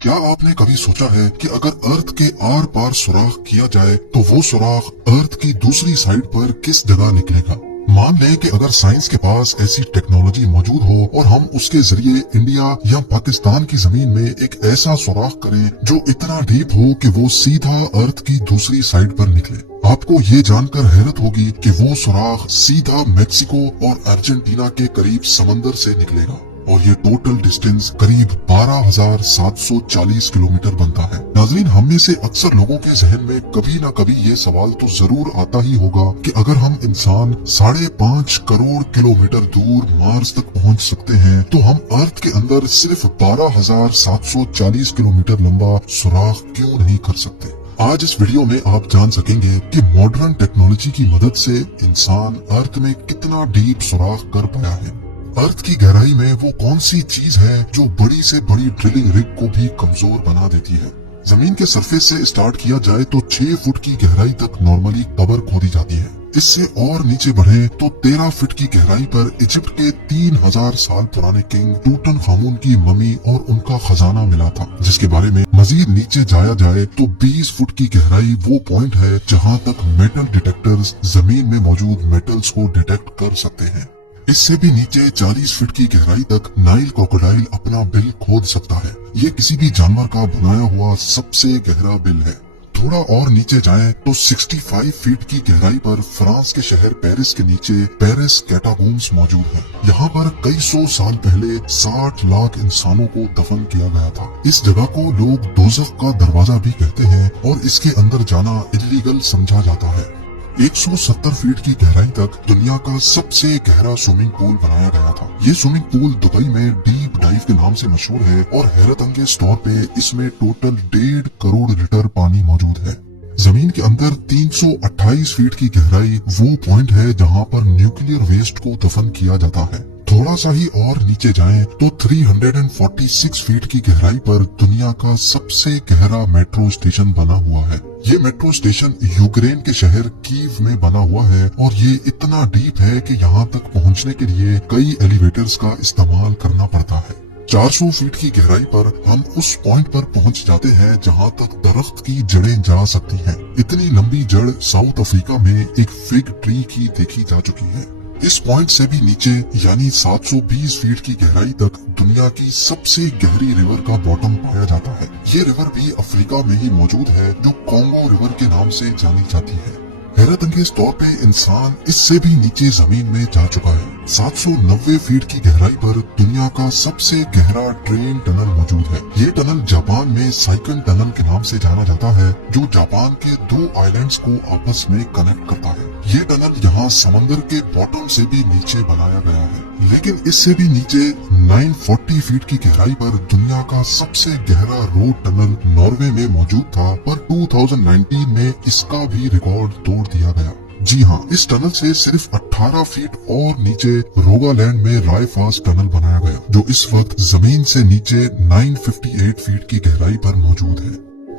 क्या आपने कभी सोचा है कि अगर अर्थ के आर पार सुराख किया जाए तो वो सुराख अर्थ की दूसरी साइड पर किस जगह निकलेगा? मान लें कि अगर साइंस के पास ऐसी टेक्नोलॉजी मौजूद हो और हम उसके जरिए इंडिया या पाकिस्तान की जमीन में एक ऐसा सुराख करें जो इतना डीप हो कि वो सीधा अर्थ की दूसरी साइड पर निकले। आपको ये जानकर हैरत होगी कि वो सुराख सीधा मैक्सिको और अर्जेंटीना के करीब समंदर से निकलेगा और ये टोटल डिस्टेंस करीब 12,740 किलोमीटर बनता है। नाज़रीन, हम में से अक्सर लोगों के जहन में कभी ना कभी ये सवाल तो जरूर आता ही होगा कि अगर हम इंसान 5.5 करोड़ किलोमीटर दूर मार्स तक पहुंच सकते हैं तो हम अर्थ के अंदर सिर्फ 12,740 किलोमीटर लंबा सुराख क्यों नहीं कर सकते। आज इस वीडियो में आप जान सकेंगे कि मॉडर्न टेक्नोलॉजी की मदद से इंसान अर्थ में कितना डीप सुराख कर पाया है। अर्थ की गहराई में वो कौन सी चीज है जो बड़ी से बड़ी ड्रिलिंग रिग को भी कमजोर बना देती है। जमीन के सरफेस से स्टार्ट किया जाए तो 6 फुट की गहराई तक नॉर्मली कबर खोदी जाती है। इससे और नीचे बढ़े तो 13 फीट की गहराई पर इजिप्ट के 3000 साल पुराने किंग टूटनखामुन की ममी और उनका खजाना मिला था, जिसके बारे में मजीद नीचे जाया जाए तो 20 फुट की गहराई वो पॉइंट है जहां तक मेटल डिटेक्टर्स जमीन में मौजूद मेटल्स को डिटेक्ट कर सकते हैं। इससे भी नीचे 40 फीट की गहराई तक नाइल क्रोकोडाइल अपना बिल खोद सकता है। ये किसी भी जानवर का बनाया हुआ सबसे गहरा बिल है। थोड़ा और नीचे जाएं तो 65 फीट की गहराई पर फ्रांस के शहर पेरिस के नीचे पेरिस कैटाकोम्स मौजूद है। यहाँ पर कई सौ साल पहले 60 लाख इंसानों को दफन किया गया था। इस जगह को लोग दोज़ख का दरवाजा भी कहते हैं और इसके अंदर जाना इल्लीगल समझा जाता है। 170 फीट की गहराई तक दुनिया का सबसे गहरा स्विमिंग पूल बनाया गया था। ये स्विमिंग पूल दुबई में डीप डाइव के नाम से मशहूर है और हैरत अंगेज तौर पे इसमें टोटल 1.5 करोड़ लीटर पानी मौजूद है। जमीन के अंदर 328 फीट की गहराई वो पॉइंट है जहाँ पर न्यूक्लियर वेस्ट को दफन किया जाता है। थोड़ा सा ही और नीचे जाएं तो 346 फीट की गहराई पर दुनिया का सबसे गहरा मेट्रो स्टेशन बना हुआ है। ये मेट्रो स्टेशन यूक्रेन के शहर कीव में बना हुआ है और ये इतना डीप है कि यहाँ तक पहुँचने के लिए कई एलिवेटर्स का इस्तेमाल करना पड़ता है। 400 फीट की गहराई पर हम उस पॉइंट पर पहुंच जाते हैं जहां तक दरख्त की जड़ें जा सकती हैं। इतनी लंबी जड़ साउथ अफ्रीका में एक फिग ट्री की देखी जा चुकी है। इस पॉइंट से भी नीचे यानी 720 फीट की गहराई तक दुनिया की सबसे गहरी रिवर का बॉटम पाया जाता है। ये रिवर भी अफ्रीका में ही मौजूद है जो कॉन्गो रिवर के नाम से जानी जाती है। हैरत अंगेज तौर पे इंसान इससे भी नीचे जमीन में जा चुका है। 790 फीट की गहराई पर दुनिया का सबसे गहरा ट्रेन टनल मौजूद है। ये टनल जापान में साइकन टनल के नाम से जाना जाता है जो जापान के 2 आइलैंड्स को आपस में कनेक्ट करता है। ये टनल यहाँ समंदर के बॉटम से भी नीचे बनाया गया है। लेकिन इससे भी नीचे 940 फीट की गहराई पर दुनिया का सबसे गहरा रोड टनल नॉर्वे में मौजूद था, पर 2019 में इसका भी रिकॉर्ड तोड़ दिया गया। जी हाँ, इस टनल से सिर्फ 18 फीट और नीचे रोगालैंड में रायफास टनल बनाया गया जो इस वक्त जमीन से नीचे 958 फीट की गहराई पर मौजूद है।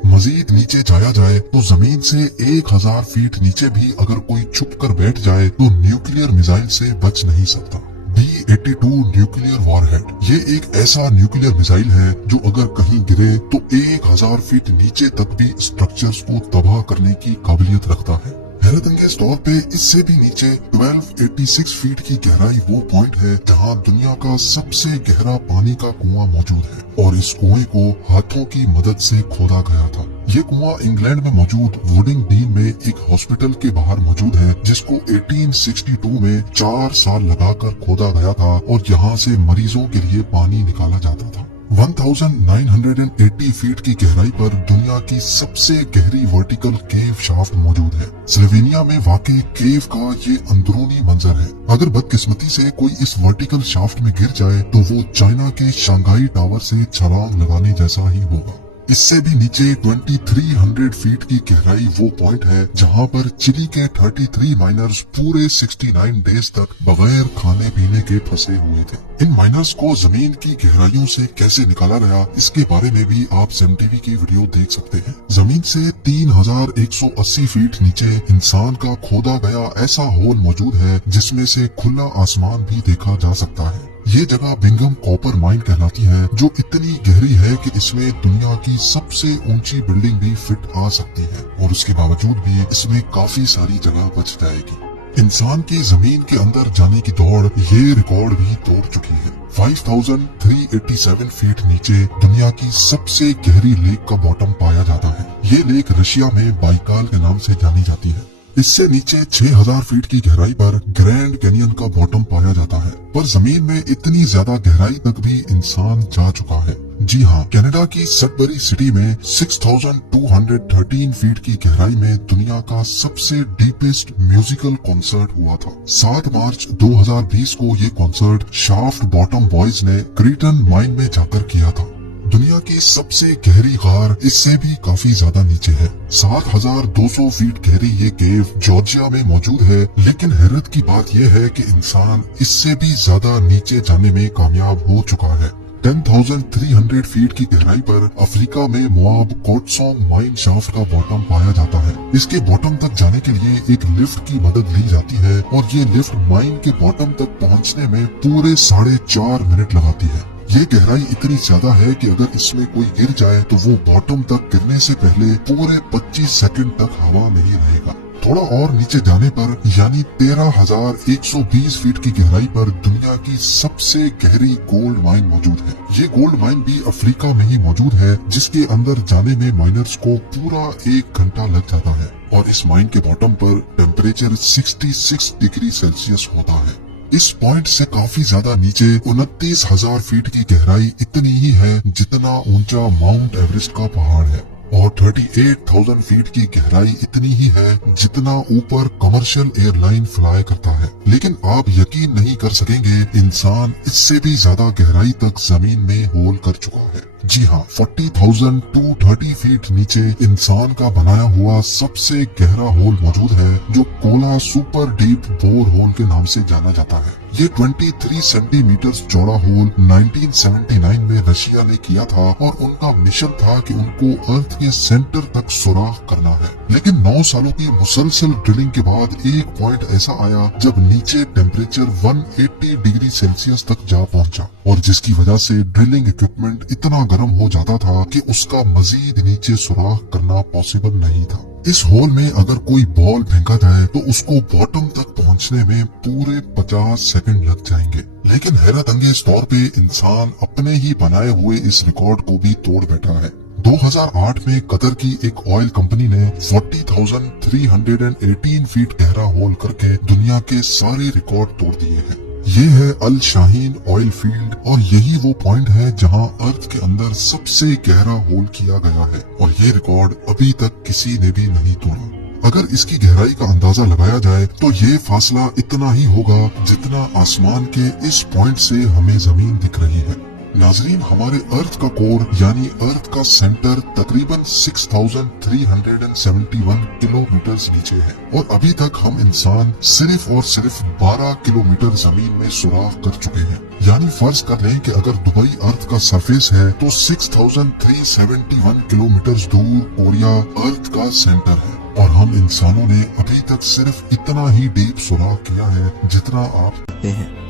मजीद नीचे जाया जाए तो जमीन से 1000 फीट नीचे भी अगर कोई छुप कर बैठ जाए तो न्यूक्लियर मिसाइल से बच नहीं सकता। B-82 न्यूक्लियर वॉरहेड ये एक ऐसा न्यूक्लियर मिसाइल है जो अगर कहीं गिरे तो 1000 फीट नीचे तक भी स्ट्रक्चर्स को तबाह करने की काबिलियत रखता है। हैरत अंगेज तौर पे इससे भी नीचे 1286 फीट की गहराई वो पॉइंट है जहां दुनिया का सबसे गहरा पानी का कुआं मौजूद है और इस कुएं को हाथों की मदद से खोदा गया था। ये कुआं इंग्लैंड में मौजूद वुडिंग डीन में एक हॉस्पिटल के बाहर मौजूद है जिसको 1862 में 4 साल लगाकर खोदा गया था और यहाँ से मरीजों के लिए पानी निकाला जाता था। 1980 फीट की गहराई पर दुनिया की सबसे गहरी वर्टिकल केव शाफ्ट मौजूद है। स्लोवेनिया में वाक़ई केव का ये अंदरूनी मंजर है। अगर बदकिस्मती से कोई इस वर्टिकल शाफ्ट में गिर जाए तो वो चाइना के शंघाई टावर से छलांग लगाने जैसा ही होगा। इससे भी नीचे 2300 फीट की गहराई वो पॉइंट है जहां पर चिली के 33 माइनर्स पूरे 69 डेज तक बगैर खाने पीने के फंसे हुए थे। इन माइनर्स को जमीन की गहराइयों से कैसे निकाला गया इसके बारे में भी आप SEM TV की वीडियो देख सकते हैं। जमीन से 3180 फीट नीचे इंसान का खोदा गया ऐसा होल मौजूद है जिसमें से खुला आसमान भी देखा जा सकता है। ये जगह बिंगम कॉपर माइन कहलाती है, जो इतनी गहरी है कि इसमें दुनिया की सबसे ऊंची बिल्डिंग भी फिट आ सकती है, और उसके बावजूद भी इसमें काफी सारी जगह बच जाएगी। इंसान की जमीन के अंदर जाने की दौड़ ये रिकॉर्ड भी तोड़ चुकी है। 5387 फीट नीचे दुनिया की सबसे गहरी लेक का बॉटम पाया जाता है। ये लेक रशिया में बाइकाल के नाम से जानी जाती है। इससे नीचे 6000 फीट की गहराई पर ग्रैंड कैनियन का बॉटम पाया जाता है, पर जमीन में इतनी ज्यादा गहराई तक भी इंसान जा चुका है। जी हाँ, कनाडा की सडबरी सिटी में 6213 फीट की गहराई में दुनिया का सबसे डीपेस्ट म्यूजिकल कॉन्सर्ट हुआ था। 7 मार्च 2020 को ये कॉन्सर्ट शाफ्ट बॉटम बॉयज ने क्रीटन माइन में जाकर किया था। दुनिया की सबसे गहरी गार इससे भी काफी ज्यादा नीचे है। 7200 फीट गहरी ये केव जॉर्जिया में मौजूद है, लेकिन हैरत की बात यह है कि इंसान इससे भी ज्यादा नीचे जाने में कामयाब हो चुका है। 10,300 फीट की गहराई पर अफ्रीका में मोआब कोटसोंग माइन शाफ्ट का बॉटम पाया जाता है। इसके बॉटम तक जाने के लिए एक लिफ्ट की मदद ली जाती है, और ये लिफ्ट माइन के बॉटम तक पहुंचने में पूरे 4.5 मिनट लगाती है। ये गहराई इतनी ज्यादा है कि अगर इसमें कोई गिर जाए तो वो बॉटम तक गिरने से पहले पूरे 25 सेकंड तक हवा में ही रहेगा। थोड़ा और नीचे जाने पर यानी 13,120 फीट की गहराई पर दुनिया की सबसे गहरी गोल्ड माइन मौजूद है। ये गोल्ड माइन भी अफ्रीका में ही मौजूद है, जिसके अंदर जाने में माइनर्स को पूरा 1 घंटा लग जाता है, और इस माइन के बॉटम पर टेम्परेचर 66 डिग्री सेल्सियस होता है। इस पॉइंट से काफी ज्यादा नीचे 29,000 फीट की गहराई इतनी ही है जितना ऊंचा माउंट एवरेस्ट का पहाड़ है, और 38,000 फीट की गहराई इतनी ही है जितना ऊपर कमर्शियल एयरलाइन फ्लाई करता है। लेकिन आप यकीन नहीं कर सकेंगे, इंसान इससे भी ज्यादा गहराई तक जमीन में होल कर चुका है। जी हाँ, 40,230 फीट नीचे इंसान का बनाया हुआ सबसे गहरा होल मौजूद है, जो Kola super deep bore hole के नाम से जाना जाता है। ये 23 सेंटीमीटर चौड़ा होल 1979 में रशिया ने किया था, और उनका मिशन था कि उनको अर्थ के सेंटर तक सुराख करना है। लेकिन 9 सालों की मुसलसल ड्रिलिंग के बाद एक पॉइंट ऐसा आया जब नीचे टेम्परेचर 180 डिग्री सेल्सियस तक जा पहुंचा, और जिसकी वजह से ड्रिलिंग इक्विपमेंट इतना गर्म हो जाता था कि उसका मजीद नीचे सुराख करना पॉसिबल नहीं था। इस होल में अगर कोई बॉल फेंका जाए तो उसको बॉटम तक पहुंचने में पूरे 50 सेकंड लग जाएंगे। लेकिन हैरत अंगेज तौर पे इंसान अपने ही बनाए हुए इस रिकॉर्ड को भी तोड़ बैठा है। 2008 में कतर की एक ऑयल कंपनी ने 40,318 फीट गहरा होल करके दुनिया के सारे रिकॉर्ड तोड़ दिए हैं। ये है अल शाहीन ऑयल फील्ड, और यही वो पॉइंट है जहां अर्थ के अंदर सबसे गहरा होल किया गया है, और ये रिकॉर्ड अभी तक किसी ने भी नहीं तोड़ा। अगर इसकी गहराई का अंदाजा लगाया जाए तो ये फासला इतना ही होगा जितना आसमान के इस पॉइंट से हमें जमीन दिख रही है। नाजरीन, हमारे अर्थ का कोर यानी अर्थ का सेंटर तकरीबन 6371 किलोमीटर नीचे है, और अभी तक हम इंसान सिर्फ और सिर्फ 12 किलोमीटर जमीन में सुराख कर चुके हैं। यानी फर्ज कर लें कि अगर दुबई अर्थ का सरफेस है तो 6371 किलोमीटर दूर कोरिया अर्थ का सेंटर है, और हम इंसानों ने अभी तक सिर्फ इतना ही डीप सुराख किया है जितना आप करते हैं।